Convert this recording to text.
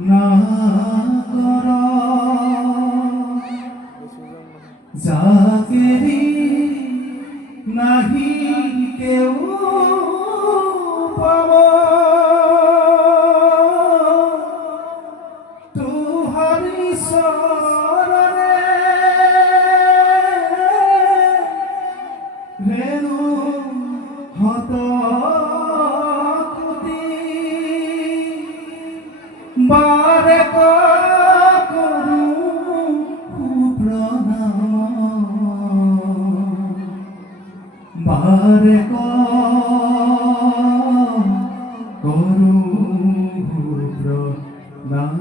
না যাকেরি নাহি কেউ পাব তুহারি শরণে রেণু হত কুতি বারে করু প্রণাম বারে করু প্রণাম